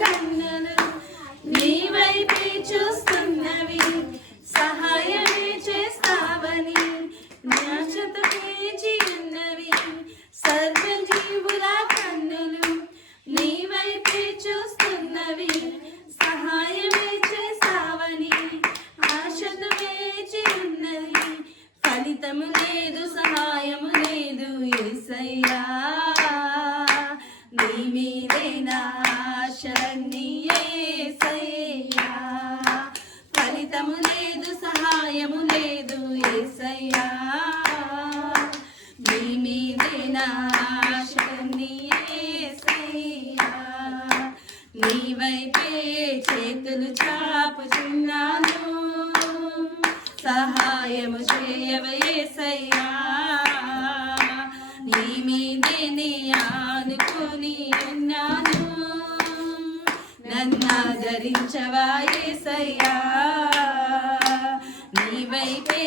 కన్నులు నీ వైపే చూస్తున్నవి, సహాయమే చేస్తావని న్యాసతో వేచి ఉన్నవి. సర్వజీవుల కన్నులు నీ వైపే చూస్తున్నవి, సహాయమే చేస్తావని ఆశతో వేచి ఉన్నది. ఫలితము లేదు, సహాయము లేదు యేసయ్యా, నీ మీదే నా ఆశలన్నీ యేసయ్యా. ఫలితము లేదు, సహాయము లేదు యేసయ్యా, నీ మీదే నా ఆశలన్నీ యేసయ్యా. నీ వైపే చేతులు చాపుచున్నాను, సహాయము చేయవ యేసయ్యా. నీ మీదే నీ ఆనుకొని ఉన్నాను, నన్ను ఆదరించవా యేసయ్యా. నీ వైపే